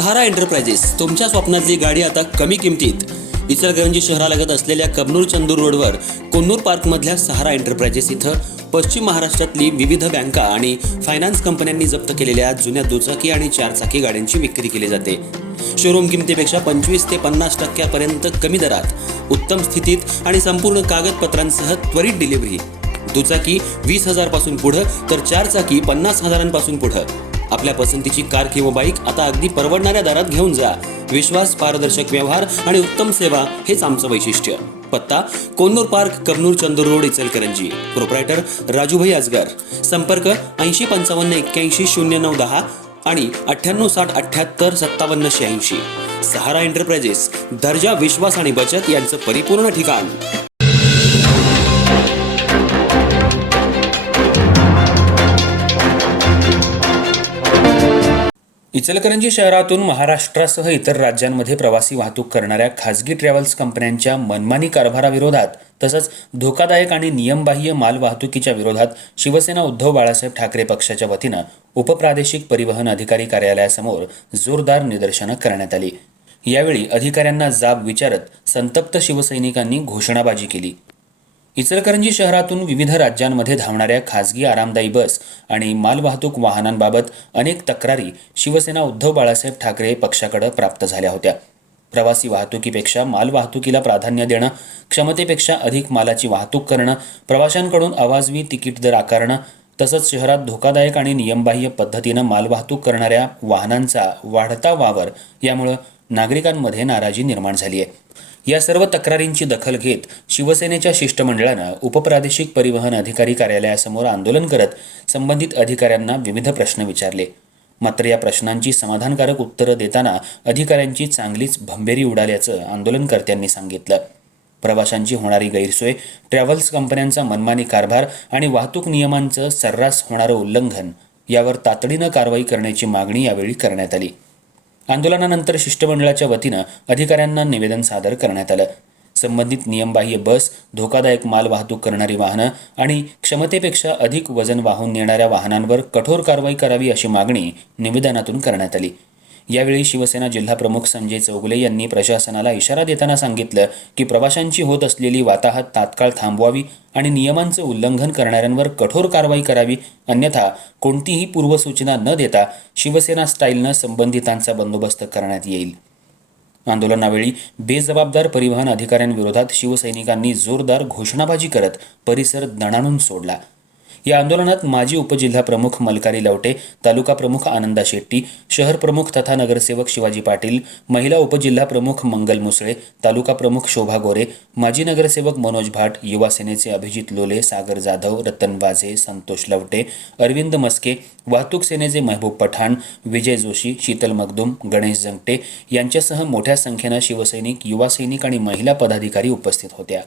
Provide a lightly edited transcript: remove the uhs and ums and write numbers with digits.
सहारा enterprises तुमच्या स्वप्नातली गाडी आता कमी किमतीत. इचलकरंजी शहरालगत असलेल्या कबनूर चंदूर रोडवर कोन्नूर पार्कमधल्या सहारा एंटरप्राइजेस इथं पश्चिम महाराष्ट्रातली विविध बँका आणि फायनान्स कंपन्यांनी जप्त केलेल्या जुन्या दुचाकी आणि चारचाकी गाड्यांची विक्री केली जाते. शोरूम किमतीपेक्षा 25 ते 50% कमी दरात, उत्तम स्थितीत आणि संपूर्ण कागदपत्रांसह त्वरित डिलिव्हरी. दुचाकी 20,000 पासून पुढे तर चारचाकी 50,000 पासून पुढे. आपल्या पसंतीची कार किंवा बाईक आता अगदी परवडणाऱ्या दरात घेऊन जा. विश्वास, पारदर्शक व्यवहार आणि उत्तम सेवा हेच आमचं वैशिष्ट्य. पत्ता Konnur park, Kabnur Chandur road, Ichalkaranji. Proprietor Rajubhai Ajgar. संपर्क 8055810910 आणि 9860785786. सहारा एंटरप्राइजेस, दर्जा, विश्वास आणि बचत यांचं परिपूर्ण ठिकाण. इचलकरंजी शहरातून महाराष्ट्रासह इतर राज्यांमध्ये प्रवासी वाहतूक करणाऱ्या खासगी ट्रॅव्हल्स कंपन्यांच्या मनमानी कारभाराविरोधात तसंच धोकादायक आणि नियमबाह्य माल वाहतुकीच्या विरोधात शिवसेना उद्धव बाळासाहेब ठाकरे पक्षाच्या वतीनं उपप्रादेशिक परिवहन अधिकारी कार्यालयासमोर जोरदार निदर्शनं करण्यात आली. यावेळी अधिकाऱ्यांना जाब विचारत संतप्त शिवसैनिकांनी घोषणाबाजी केली. इचलकरंजी शहरातून विविध राज्यांमध्ये धावणाऱ्या खासगी आरामदायी बस आणि मालवाहतूक वाहनांबाबत अनेक तक्रारी शिवसेना उद्धव बाळासाहेब ठाकरे पक्षाकडे प्राप्त झाल्या होत्या. प्रवासी वाहतुकीपेक्षा मालवाहतुकीला प्राधान्य देणं, क्षमतेपेक्षा अधिक मालाची वाहतूक करणं, प्रवाशांकडून अवाजवी तिकीट दर आकारणं तसंच शहरात धोकादायक आणि नियमबाह्य पद्धतीनं मालवाहतूक करणाऱ्या वाहनांचा वाढता वावर यामुळे नागरिकांमध्ये नाराजी निर्माण झाली आहे. या सर्व तक्रारींची दखल घेत शिवसेनेच्या शिष्टमंडळानं उपप्रादेशिक परिवहन अधिकारी कार्यालयासमोर आंदोलन करत संबंधित अधिकाऱ्यांना विविध प्रश्न विचारले. मात्र या प्रश्नांची समाधानकारक उत्तरं देताना अधिकाऱ्यांची चांगलीच भंबेरी उडाल्याचं आंदोलनकर्त्यांनी सांगितलं. प्रवाशांची होणारी गैरसोय, ट्रॅव्हल्स कंपन्यांचा मनमानी कारभार आणि वाहतूक नियमांचं सर्रास होणारं उल्लंघन यावर तातडीनं कारवाई करण्याची मागणी यावेळी करण्यात आली. आंदोलनानंतर शिष्टमंडळाच्या वतीनं अधिकाऱ्यांना निवेदन सादर करण्यात आलं. संबंधित नियमबाह्य बस, धोकादायक माल वाहतूक करणारी वाहनं आणि क्षमतेपेक्षा अधिक वजन वाहून नेणाऱ्या वाहनांवर कठोर कारवाई करावी अशी मागणी निवेदनातून करण्यात आली. यावेळी शिवसेना जिल्हाप्रमुख संजय चौगुले यांनी प्रशासनाला इशारा देताना सांगितलं की प्रवाशांची होत असलेली वाताहत तात्काळ थांबवावी आणि नियमांचं उल्लंघन करणाऱ्यांवर कठोर कारवाई करावी, अन्यथा कोणतीही पूर्वसूचना न देता शिवसेना स्टाईलनं संबंधितांचा बंदोबस्त करण्यात येईल. आंदोलनावेळी बेजबाबदार परिवहन अधिकाऱ्यांविरोधात शिवसैनिकांनी जोरदार घोषणाबाजी करत परिसर दणाणून सोडला. या आंदोलनात माजी उपजिल्हाप्रमुख मलकारी लवटे, तालुका प्रमुख आनंदा शेट्टी, शहर प्रमुख तथा नगरसेवक शिवाजी पाटील, महिला उपजिल्हाप्रमुख मंगल मुसळे, तालुका प्रमुख शोभा गोरे, माजी नगरसेवक मनोज भाट, युवा सेनेचे अभिजित लोले, सागर जाधव, रतन वाझे, संतोष लवटे, अरविंद मस्के, वाहतूक सेनेचे महबूब पठाण, विजय जोशी, शीतल मगदूम, गणेश जंगटे यांच्यासह मोठ्या संख्येनं शिवसैनिक, युवा सैनिक आणि महिला पदाधिकारी उपस्थित होत्या.